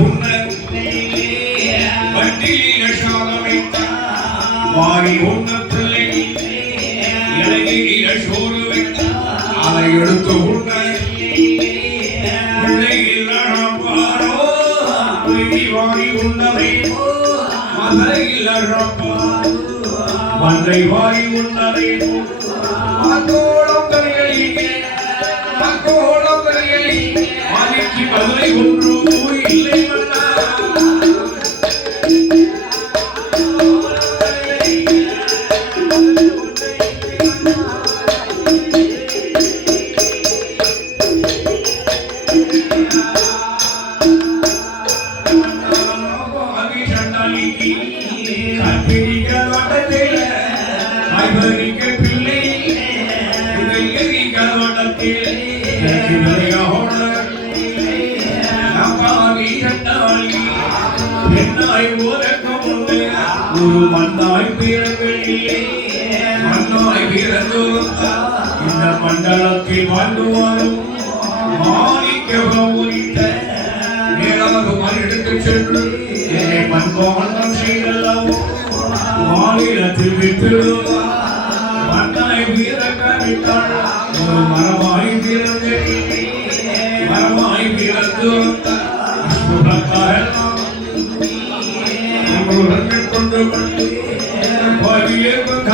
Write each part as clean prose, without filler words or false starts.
உண்ண வண்டியில சாதமைத்தான் வாரி உண்ண பிள்ளை இலையில சோறு வைத்தான் அதை எடுத்து உண்ண பிள்ளையில் பாரோ வாரி உண்ணவை மதையில் மந்தை வாரி உண்ணவை மதுரை ஒன்று இல்லை ஒரு மண்ணாய் பிறந்தே மண்ணாய் பிறந்து இந்த மண்டலத்தில் வாழ்ந்துவாரும் மாணிக்க உரித்த மேலாக எடுத்து சென்று என்னை மண்பாண்டம் செய்தெல்லாம் மாநிலத்தில் விட்டுடுவார் மண்ணாய் பிறக்காவிட்டால் ஒரு மரமாய் பிறந்து கொண்டு கல்வியாவே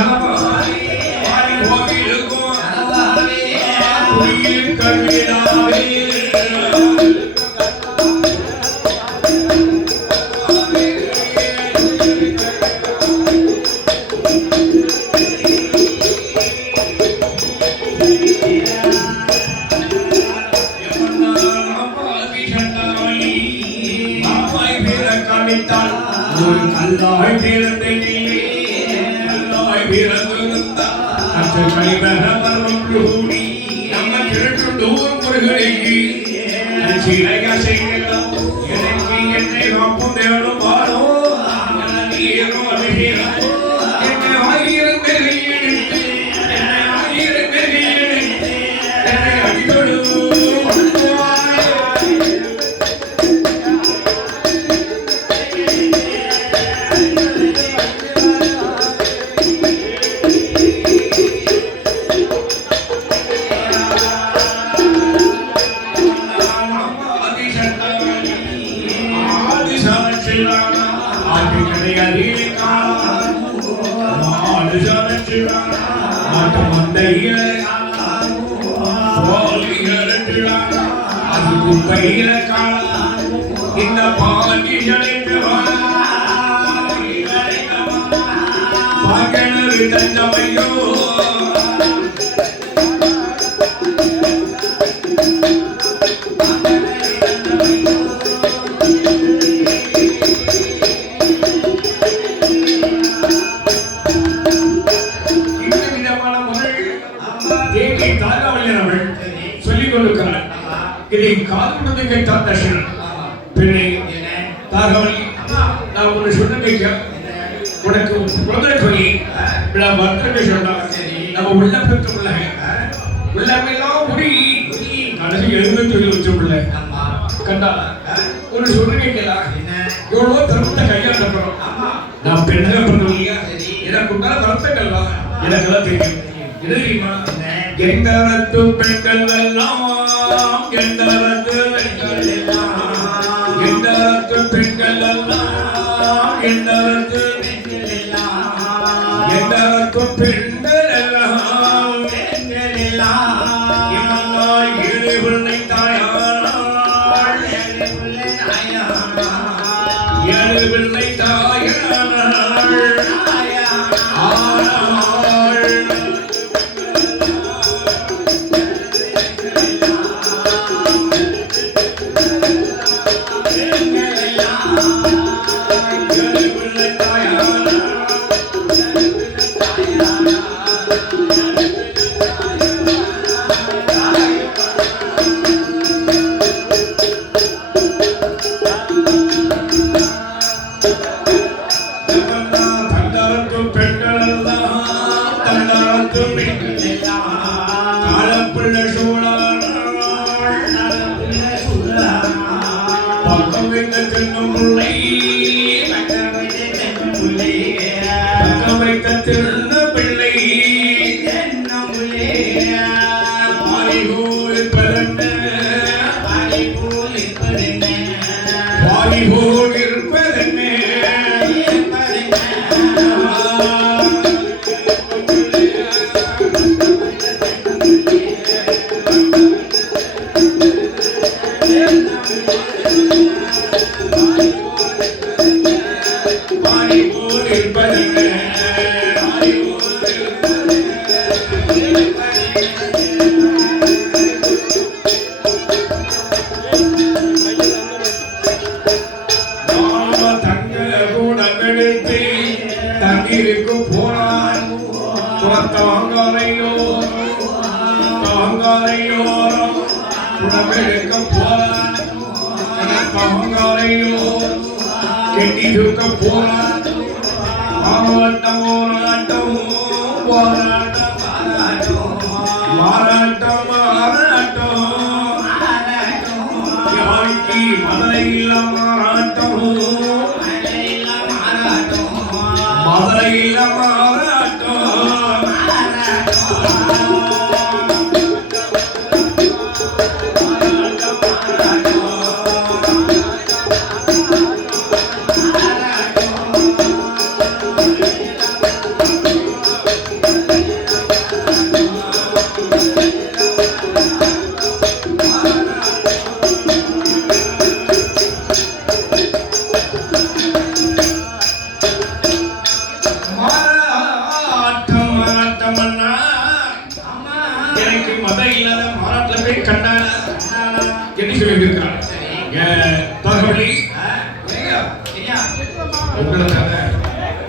அல்லாஹ் பிறந்தே அல்லாஹ் பிறந்திருந்தார் அச்சல் கைவரவரும் கூடி நம்ம திரட்டு தூர் முருகனைக்கு சிலையா செய்யலாம் எனக்கு என்னை காப்பும் தேடும் வாரோ ஏனோ அழகியா என்னை ஆயிரம் பெரிய என்னை அடித்தொடு இந்த பாகிகளை தஞ்சமையோ சொல்லிக் கொண்டிருக்கிறார். இதை காதுபடுத்த கேட்டார் தர்ஷனன். பிள்ளை தாகவலி நான் உன்னை சொன்ன கேட்க உனக்கு குழந்தை சொல்லி வர்த்தக சொன்னாங்க. நம்ம உள்ள பெற்ற பிள்ளை உள்ளமெல்லாம் முடி கடைசி 70 வச்ச பிள்ளை கண்டா ஒரு சொன்ன கேட்கலாம். எவ்வளவோ தர்மத்தை கையாளப்படும். நான் பெண்ணாக பிறந்தவங்க எனக்கு உண்டான வருத்தங்கள்லாம் எனக்கெல்லாம் தெரியும். தெரியுமா எந்தரத்து பெண்கள் எல்லாம் எந்தரத்து பெண்கள் எல்லாம் எந்தரத்து பெண்கள் எல்லாம் எந்தரத்து பெண்கள் எல்லாம் எந்தரத்து பெண்கள் எல்லாம் பெண்கள் எல்லாம் இவனாய் ஏழு பிள்ளை தாயானாள் ஏழு பிள்ளை தாயானாள் ஏழு பிள்ளை தாயானாள் Amen. உடம்பெடுக்க போறான் தாங்காரையோ கெட்டி தூக்க போறான் மாறாட்டம் போராட்டம் போராட்டம் மாறாட்டம் மாறாட்டம் யாழ்கி மதுரையில் மாறாட்டம் மதுரையில் மாறாட்டம்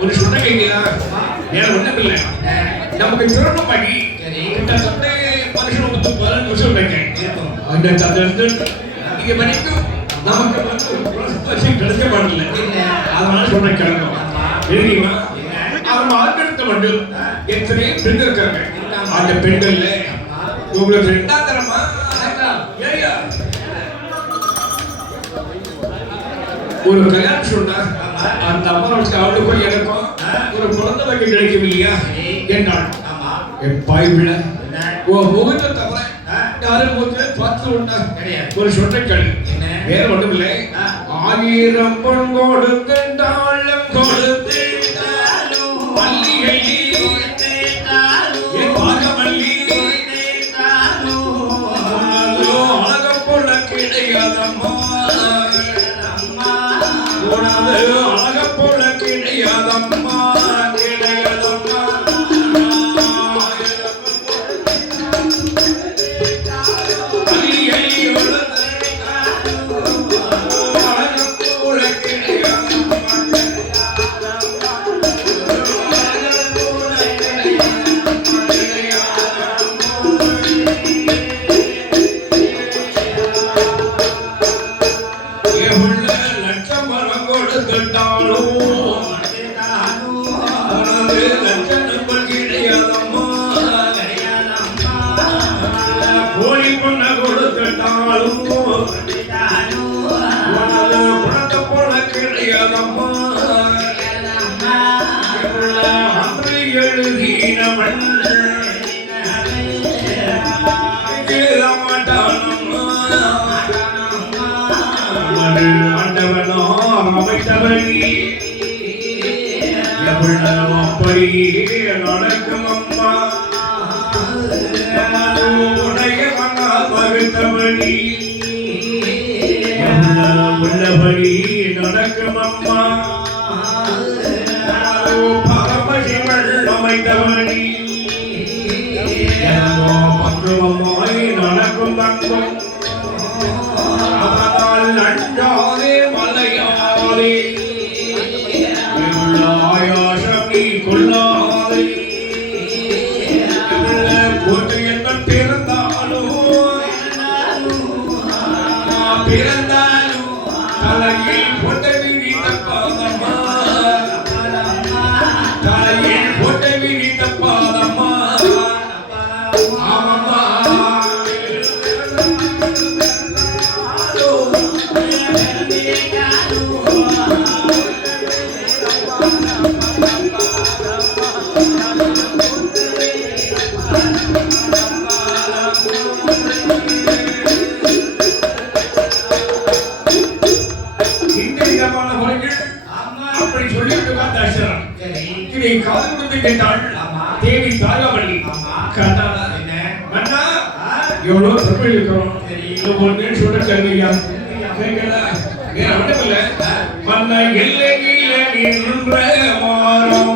ஒரு சொன்னீங்களா வேற ஒண்ணும் இல்ல நமக்கு திருமணம் பண்ணி கிட்டத்தட்ட வருஷம் 30 வருஷம் வைக்கேன் அந்த தந்தது இங்க வரைக்கும் நமக்கு கிடைக்க மாட்டல அதனால சொன்ன கிளம்பும் தெரியுமா அவங்க ஆர்கெடுத்த மட்டும் எத்தனை பெண்கள் இருக்காங்க அந்த பெண்கள்ல உங்களுக்கு ரெண்டாம் தரமா ஏயா ஒரு கல்யாணம் சொன்னா அந்த அம்மாவுக்கு அவளுக்கும் எனக்கும் ஒரு குழந்தை வைக்க கிடைக்கும் இல்லையா என்றாள் என் பாய் பிள்ளை உன் முகத்தை தவிர யாரும் முகத்தை பார்த்து விட்டா ஒரு சொன்ன கேள்வி வேற ஒன்றும் இல்லை 1000 பொன் கொடுத்தாலும் கொடுத்தாலும் மல்லிகை என் பாகமல்லி அழக போல கிடையாதம்மா அழக போல கிடையாதம்மா கிடையாதம்மா நடக்கும் அம்மா உடைய பகுத்தபடி உள்ளபடி நடக்கும் அம்மா பரமசிவள் அமைத்தபடி பக்குவமாய் நடக்கும் பக்குவம் அதனால் நன்றாரே மலையாரே கொள்ளாதே போட்டு என்ன பிறந்தாலும் தலையில் போட்ட விதி தப்பாதம்மா தலையில் போட்ட விதி தப்பாதம்மா ஆமாம்மா தேவி தாயாவளி எவ்வளவு தப்பு இருக்கிறோம் ஒன்னு சொல்ல கேள்வியா மன்ன எல்லை நின்ற மாறும்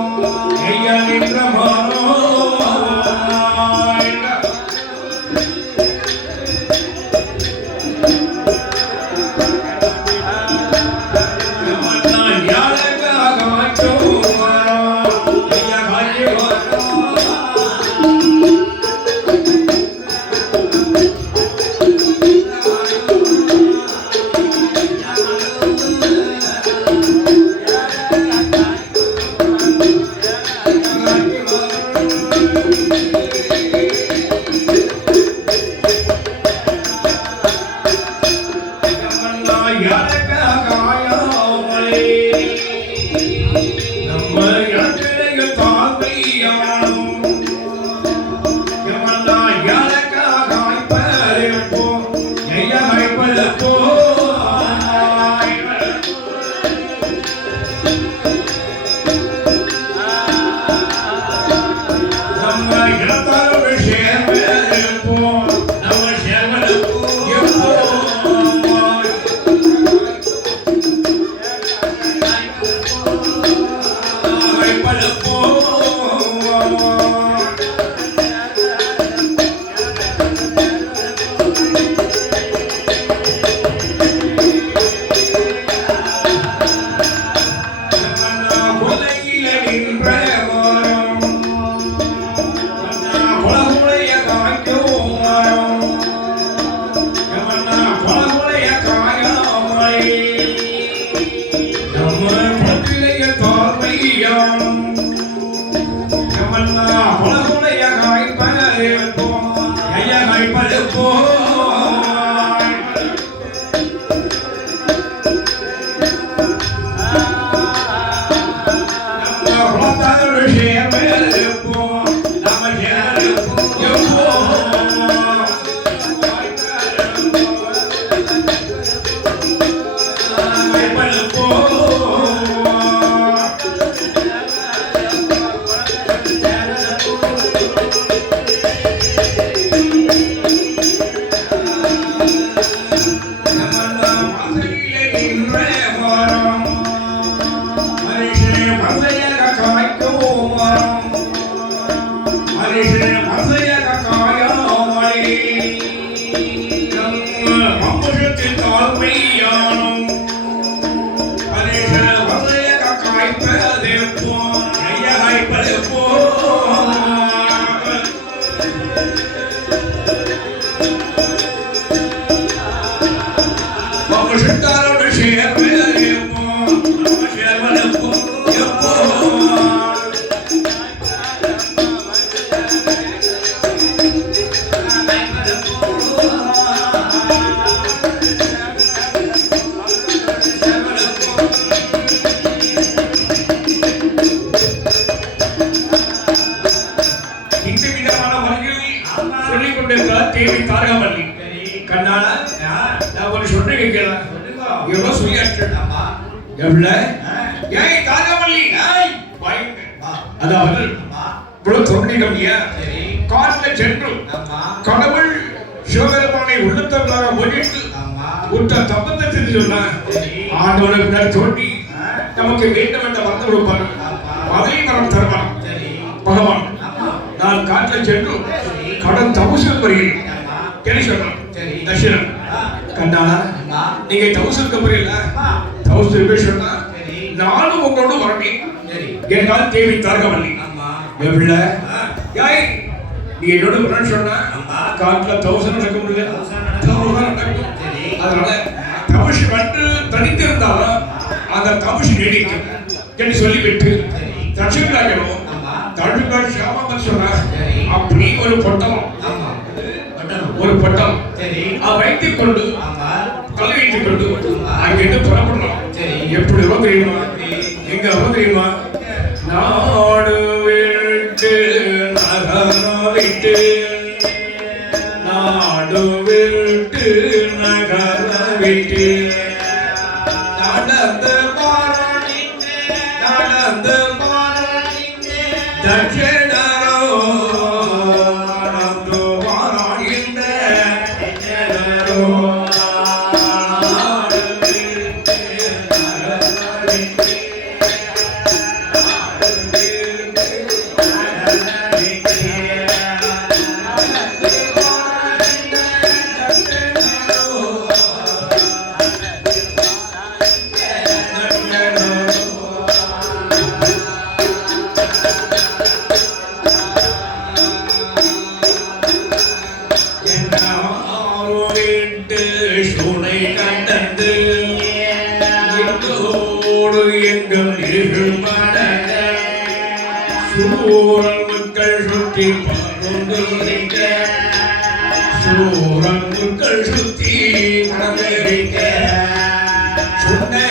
ஐயா நின்ற மாறும் Yeah. தேவி தாரகமல்லி கண்ணால நான் ஒரு சொல்றேன் கேட்கலாம் எவ்வளவு சொல்லியாச்சு எவ்வளவு ஏய் தாரகமல்லி அதாவது இவ்வளவு சொன்னீங்க காட்டில் சென்று கடவுள் சிவபெருமானை உள்ளத்தவர்களாக முன்னிட்டு உற்ற தப்பத்தை செஞ்சு சொன்னார் ஆண்டவனுக்கு தோண்டி நமக்கு வேண்டும் என்ற வந்து கொடுப்பார் அதையும் நாம் தருவார் பகவான் நான் காட்டில் சென்று கடன் தபசு வருகிறேன் சொல்றேன் தட்சிணம் கண்ணாளா நீங்க தபசுக்கு புரியல தபசு சொன்னா நானும் உங்களோட வரேன் என்னால் தேவி தாரகமல்லி எவ்வளவு நீ என்னோட வரேன்னு சொன்னா காட்டுல தபசு நடக்க முடியல நடக்கும் அதனால தபசு வந்து தனித்திருந்தாலும் அந்த தபசு நீடிக்கும் என்று சொல்லிவிட்டு தட்சிணாகணும் தடுக்காடு சாம சொன்னா அப்படி ஒரு பொட்டலம் வைத்துக் கொண்டு தலை வைத்துக் கொண்டு அங்கிருந்து புறப்படலாம் எப்படி தெரியுமா எங்க தெரியுமா நாடு விட்டு நகர விட்டு நாடு விட்டு நகர விட்டு நடந்து நடந்து தட்சிணரோ சூரன் மக்கள் சுற்றி பறந்துரைக்க சூரன் மக்கள் சுற்றி பறந்துரைக்க சொன்ன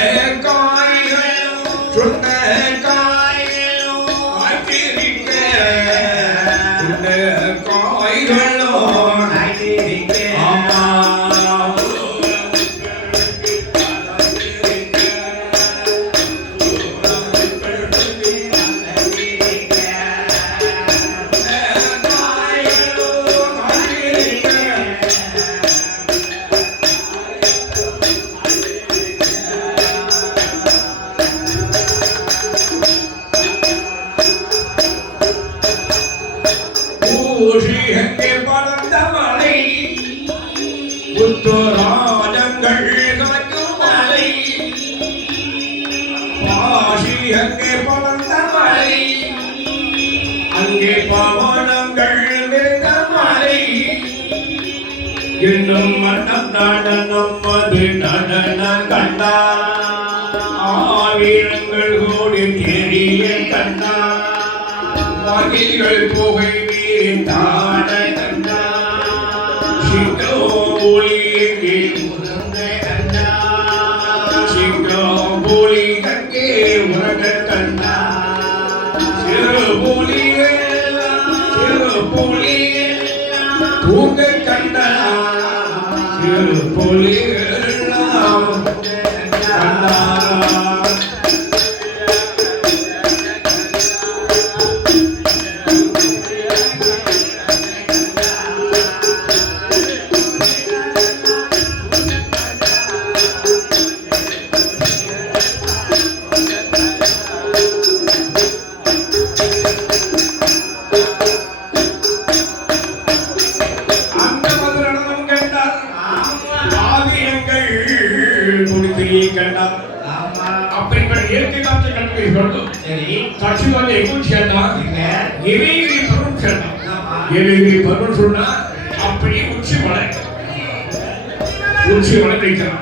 காய்களும் சொன்ன காய்களும் ஆக்கிரிக்க சொன்ன காய்களும் ஆக்கிரிக்க ஆமா புத்தராஜங்கள் காக்கும் மலை பாஷி அங்கே பலந்த மலை அங்கே பவனங்கள் மிருந்த மலை இன்னும் மன்னம் நடனம் அது நடனம் கண்டா ஆவீரங்கள் கோடி தெரிய கண்டா மகிழ்கள் புகை தாட கண்டா சிங்கோலி எங்கே உறங்க கண்டா சிங்கோலி எங்கே உறங்க கண்டா சிறுபுலி சிறுபுலி தூங்க கண்டா சிறுபுலி கண்டா அப்படிப்பட்ட இயற்கை காட்சி கட்டுரை சொல்லணும். சரி சாட்சி வந்து எங்கும் சேர்ந்தான் எரிகிரி பருவம் சேர்ந்தான். எரிகிரி பருவம் சொன்னா அப்படி உச்சி மலை வைக்கிறான்.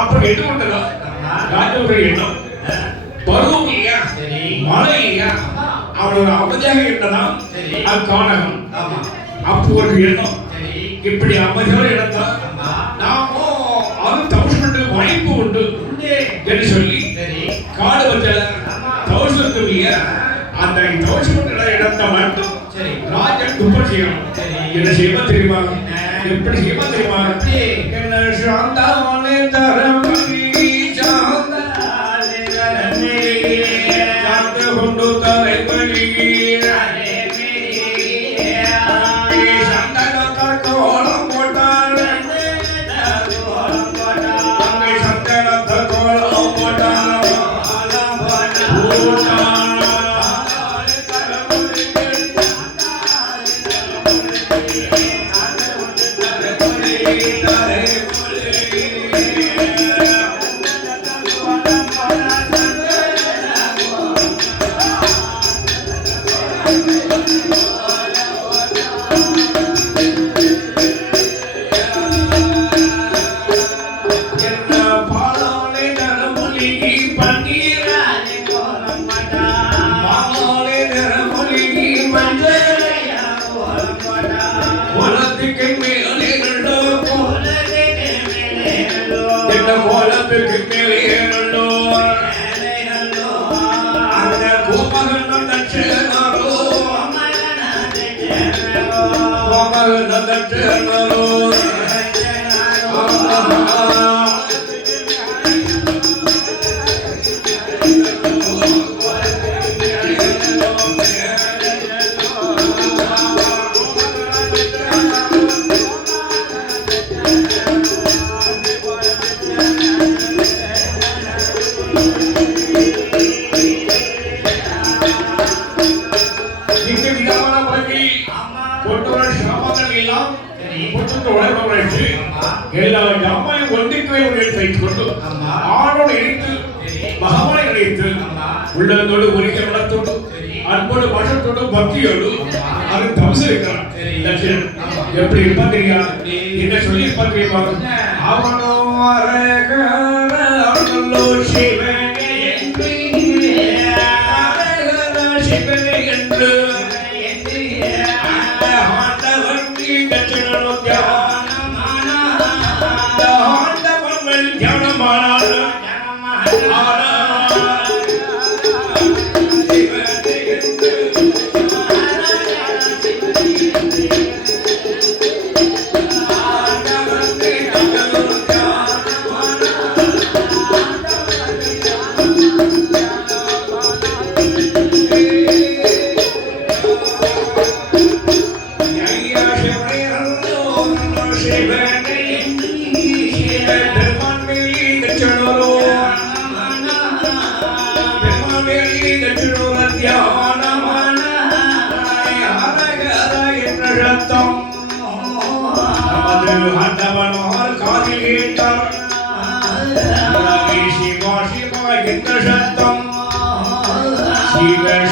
அப்படி எதுவுண்டதோ ராஜோடைய எண்ணம் பருவம் இல்லையா மலை இல்லையா அவனோட அமைதியாக இருந்ததான் அது காணகம். அப்போ ஒரு எண்ணம் இப்படி அமைதியோட இடத்தான் நாமும் அது தவிர்த்து வாய்ப்பு உண்டு என்று சொல்லி காடு வச்ச தவிர்த்து அந்த தவிர்த்து இடத்தை மட்டும் ராஜன் குப்பம் செய்யணும். என்ன செய்வா தெரியுமா? எப்படி செய்வா தெரியுமா? என்ன சாந்தாலே தரம் கொண்டு தரை பணி எல்லா ஜாமானையும் ஒன்றிக்கு வைத்துக் கொண்டு ஆணோடு இணைத்து மகமானை இணைத்து உள்ளதோடு உரிக்க நடத்தோடு அன்போடு மனத்தோடு பக்தியோடு அது தவசிருக்கிறான். எப்படி இருப்பா தெரியா? என்ன சொல்லி இருப்பா தெரியுமா? அவனோ அரகரோ சிவனே என்று சிவனே என்று ஆண்டவன் கச்சனோ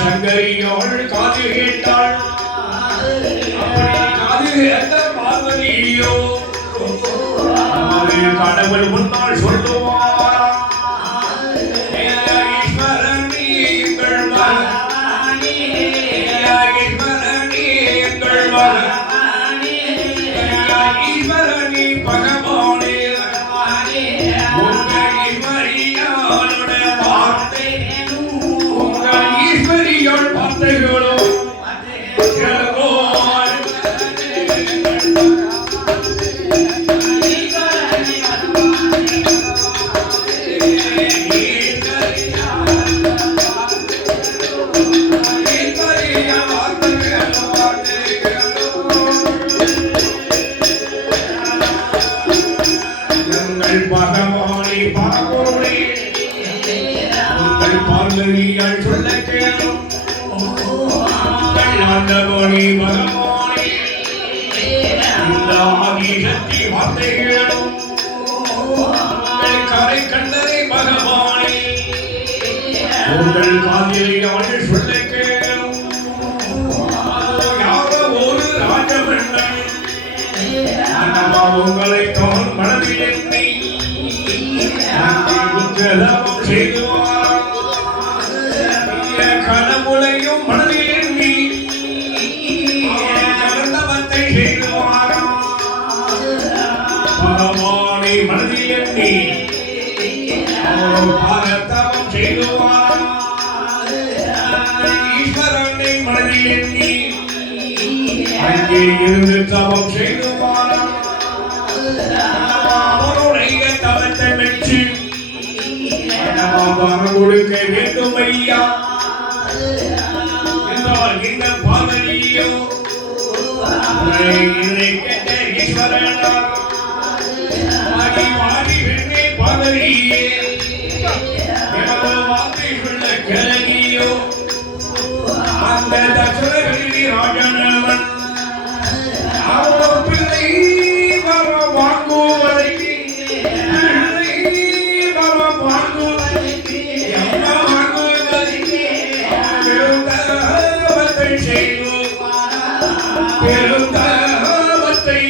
சங்கரியோள் காது கேட்டாள். பார்வதியோ கடவுள் முன்னால் சொல்லுவார் ஈஸ்வரனே எங்கள் மகனே ஈஸ்வரனே எங்கள் மகனே ஆண்டவனே பகவானே இந்த ஆதிசக்தி வார்த்தைகளும் கரை கண்டதை பகவானே உங்கள் காதில் அவர்கள் சொல்ல கேளும் யாரோ ஒரு ராஜமன்னன் உங்களை தோல் மனதில் எண்ணி உத்தரவும் செய்துவார் கனவுளையும் மனதில் எண்ணி கலந்தவத்தை செய்துவாராம் பகவானை மனதில் எண்ணி பாரத்தவம் செய்துவாராம் ஈஸ்வரனை மனதில் எண்ணி அங்கே இருந்து தவம் செய்துவாராம் அவருடைய தவத்தை மெச்சு வரம் கொடுக்க வேண்டும் ஐயா என்றால் இந்த பாதனியோ கேட்ட ஈஸ்வரனார் ஆடி வாடி வெண்ணே பாதனியே எனது வார்த்தை சொல்ல கிழனியோ அந்த தசரகிரி ராஜனவன் அவர் பிள்ளை வர வாங்குவதைக்கு பெருந்தவத்தை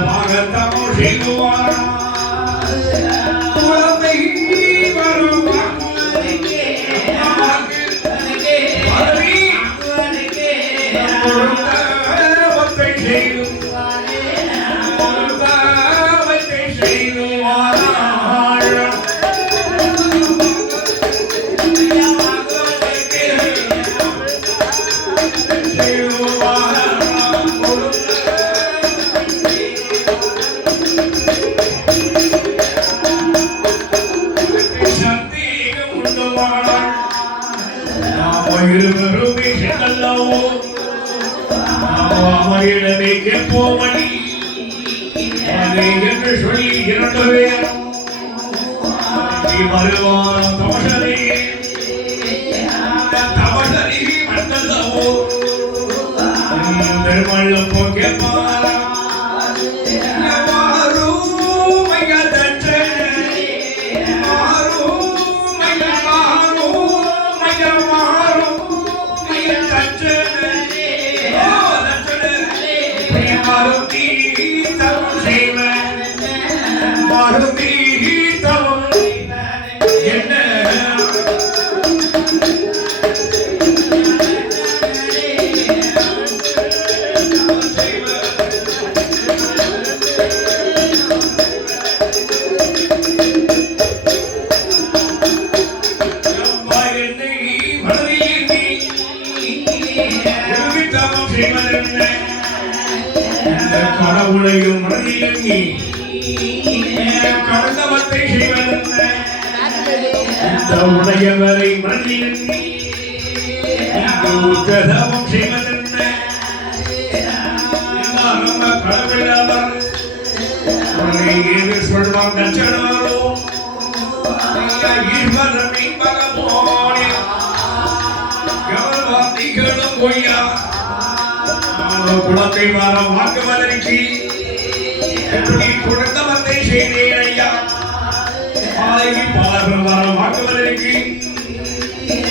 பாகத்தமோ செய்துவாரா குழந்தை வரும் அவரிடமே கேட்போமணி என்று சொல்லி இரண்டு பேரும் வருவான தமசனே தமசனி மண்டலவோ திருமள்ளப்போ கேட்பாரா கடவுளையும் மனதில் எண்ணி கடந்தவத்தை செய்வதென்ன இந்த உடையவரை மனதில் எண்ணி உத்தரவும் செய்வதென்ன நம்ம கடவுளவர் ஏது சொல்வாங்க தச்சனாரோ ஈஸ்வரனை பகவானே எவர் வார்த்தைகளும் பொய்யா குலத்தை வாரம் வாக்குவதற்கு எப்படி கொடுத்தவத்தை செய்தேன் ஐயா பாலைக்கு பாலர்கள் வாரம் வாக்குவதற்கு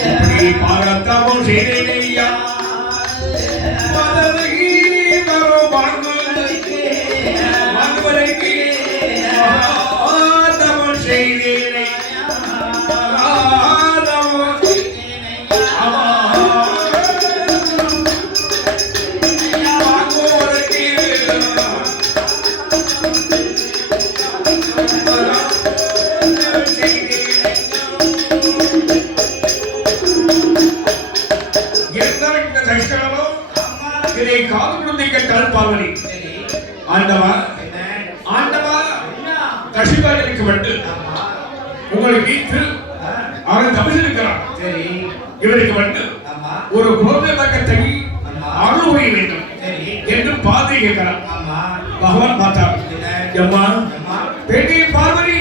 எப்படி பாகத்தமும் செய்தேன் ஐயா பதவி வரும் வாங்குவதற்கு பாகத்தமும் செய்தேன் ஆண்டவா ஆண்டவா தசிபாஜனுக்கு வந்து உங்களை வீட்டு அவன் தப்பிச்சிருக்கிறான். இவருக்கு வந்து ஒரு குழந்தை பக்கத்தை அருள் புரிய வேண்டும் என்று பார்த்து கேட்கிறான். பகவான் பார்த்தார். அம்மா பெண்ணே பார்வதி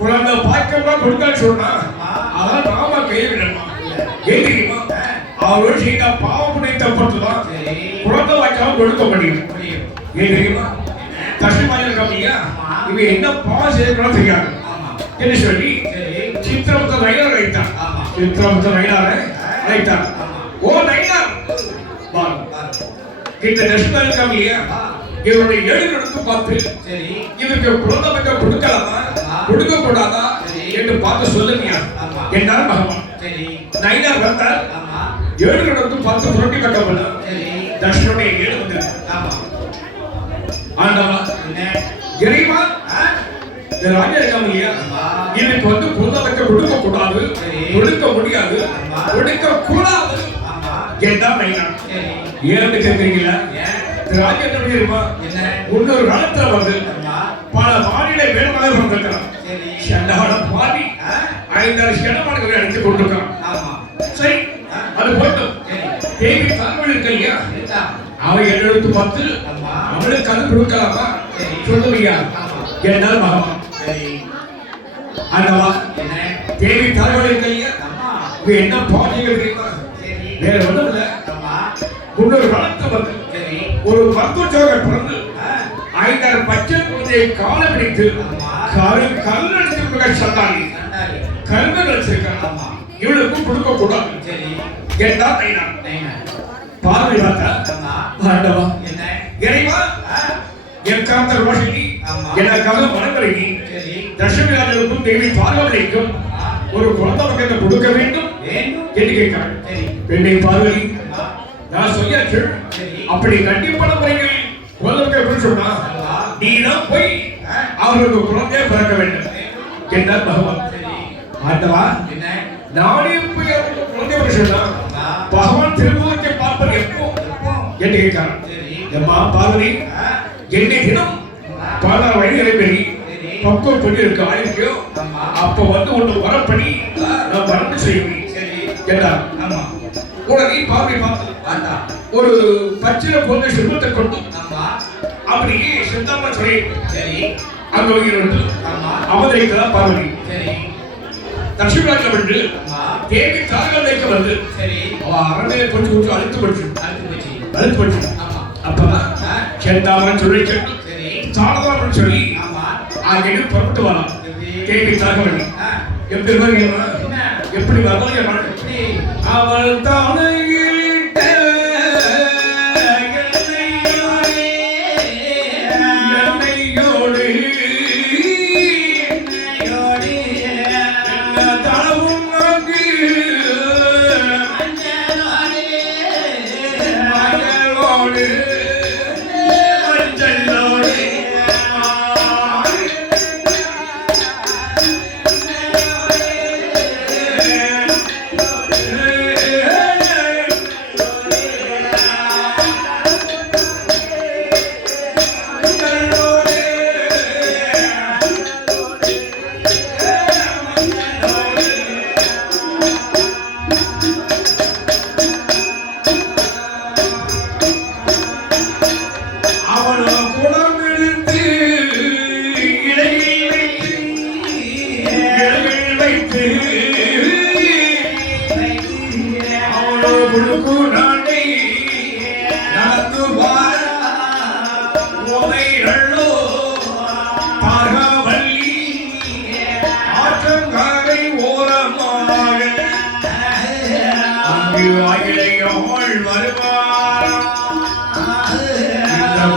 குழந்தை பார்க்கலாம் கொடுக்க சொன்னா அதான் நாம கையை விடணுமா? ஏன் தெரியுமா? அவரோடு செய்த பாவம் புனைத்தப்பட்டுதான் குழந்தை வாய்க்காம கொடுக்க முடியும். ஏன் தெரியுமா? தசிபாஜன் கம்மியா இவன் என்ன பாவம் செய்யக்கூட தெரியாது என்று சொல்லி சித்திரமுத்த நயினார் அழைத்தார். சித்திரமுத்த நயினாரை அழைத்தார். ஓ நயினார் இந்த தசிபாஜன் கம்மியா இவருடைய எழுத்து பார்த்து இவருக்கு குழந்தை பக்கம் கொடுக்கலாமா கொடுக்க கூடாதா என்று பார்த்து சொல்லுங்க என்றார் பகவான். நயினார் வந்தார். 7 நடந்து 10 புரட்டி கட்டப்பட தர்ஷனுடைய 7 வந்தது. ஆண்டவா இறைவா இந்த ராஜா இருக்காம இல்லையா இவருக்கு வந்து குழந்தை பக்கம் கொடுக்க கூடாது கொடுக்க முடியாது கொடுக்க கூடாது என்றார் நயினார். ஏன்னு கேட்கிறீங்களா? ராஜ்யத்தில் இருப்பா இன்னொரு காலத்துல வந்து பல மாநில வேணுமலை வந்திருக்கிறான். பாடி 5 சேனமானவர்களை அழைத்து கொண்டிருக்கான். சரி அது போட்டோம். தேவி தாழ்வழி இருக்க இல்லையா அவன் 710 அவளுக்கு அது கொடுக்கலாமா சொல்லுவியா என்றால் பகவான். ஆண்டவா தேவி தாழ்வழி இருக்க இல்லையா என்ன பாடிகள் தெரியுமா? வேற ஒன்றும் இல்லை. முன்னொரு காலத்துல வந்து ஒரு மருத்துவ பிறந்து 5 பச்சை குழந்தையை காலை பிடித்து கல்லெடுத்து சந்தானி கல்வி வச்சிருக்கான். இவளுக்கும் கொடுக்க கூடாது என்றார் நயினார். பார்வை பார்த்தா ஆண்டவா இறைவா என் காத்தர் ரோஷினி எனக்காக மனங்கரங்கி தசமியாளருக்கும் தேவி பார்வதிக்கும் ஒரு குழந்தை பக்கத்தை கொடுக்க வேண்டும் என்று கேட்கிறாள். பெண்ணை பார்வதி நான் சொல்லியாச்சு அப்படி கண்டிப்பான முறையில் குழந்தை சொன்னா நீதான் போய் அவருக்கு குழந்தையை பிறக்க வேண்டும் என்றார் பகவான். ஆண்டவா நானே போய் அவருக்கு குழந்தை சொன்னா பகவான் திருமுகத்தை பார்ப்பது எப்போ என்று கேட்கிறார். எம்மா பார்வதி என்னை தினம் பல வயதிகளை பெறி பக்குவம் பண்ணி இருக்க ஆயிருக்கையோ அப்ப வந்து ஒன்று வரப்படி நான் வரந்து செய்வேன் என்றார். உடனே பார்வை பார்த்து ஒரு பச்சில பொண்ணு சிற்பத்தை கொண்டு அப்படியே சிந்தாம சொல்லி அங்க வந்து அவதரிக்கிறார் பார்வதி. தட்சிணாட்சியம் என்று தேவி தாழ்வதைக்கு வந்து அவ அரணையை கொஞ்சம் கொஞ்சம் அழுத்து போச்சு. அப்பதான் செந்தாமன் சொல்லி கேட்டு சாரதாமன் சொல்லி அங்கே புறப்பட்டு வரலாம். தேவி தாழ்வதி எப்படி வரலாம் அவள் தானே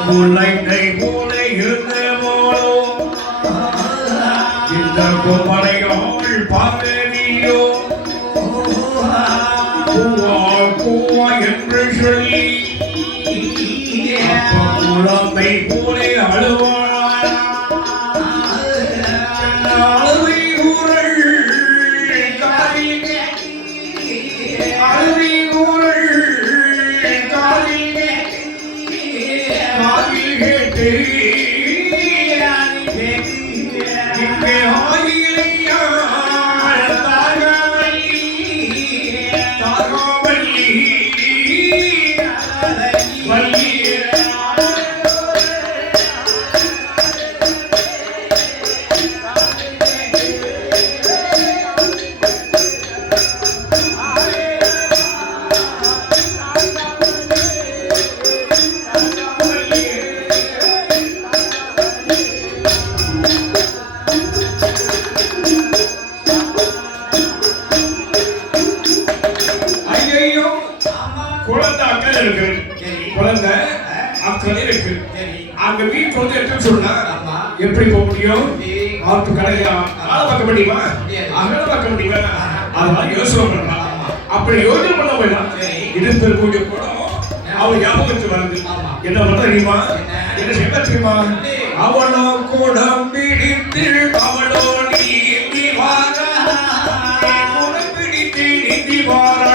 குழந்தை போல இருந்த போலோ இந்த குமரைகள் பார்வதியோ கூவா என்று சொல்லி குழந்தை போல அழுவாள். அழுவை ஊரல் காலில் அழுவை ஊரல் காலில் இங்கே ஆயிலையாள் தாகவல்லி வள்ளி குழந்தை அக்கறை இருக்கு. குழந்தை அக்கறை இருக்கு. அங்க வீட்டு வந்து எடுத்து சொன்னா எப்படி போக முடியும்? ஆட்டு கடையா ஆள பார்க்க முடியுமா? அகல பார்க்க முடியுமா? அதெல்லாம் யோசனை பண்ணலாம். அப்படி யோசனை பண்ண போயிடலாம். இடுப்பிற்குரிய குடம் அவன் ஞாபகத்து வருது. என்ன பண்ண தெரியுமா? என்ன செய்ய தெரியுமா? அவனோ குடம் பிடித்து அவளோ நீந்தி வாரா, குடம் பிடித்து நீந்தி வாரா,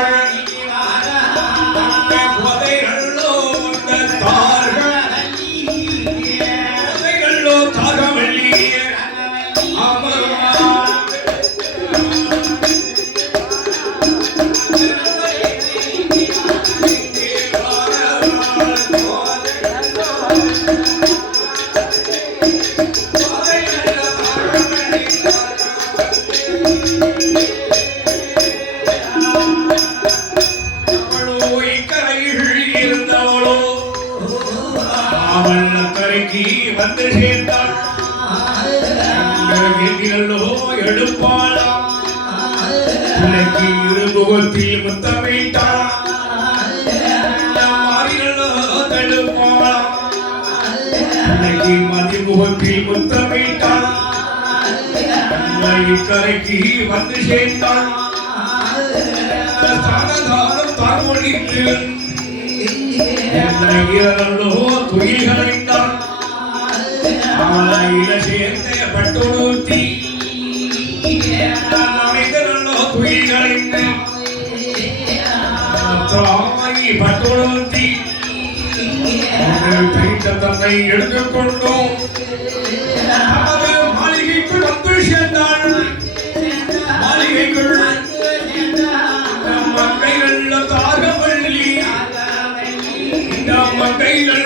வந்து சேர்ந்தாள். எடுப்பாளாம் பிள்ளைக்கு இருமுகத்தில் முத்தமிட்டாள். தடுப்பாளாம் பிள்ளைக்கு மதிமுகத்தில் முத்தமிட்டாள். இக்கரைக்கு வந்து சேர்ந்தாள். சாததாரம் தாமொழிக்கு இரண்டோ துயில்களைத்தான் அவளையில சேர்ந்த பட்டுடுத்தி அமைந்தோ துயில்களைந்து பட்டுடுத்தி தன்னை எடுத்துக்கொண்டோம். மாளிகைக்குள் வந்து சேர்ந்தாள். மாளிகைக்குள் மங்கைகள் தாகவல்லி, இந்த மங்கைகள்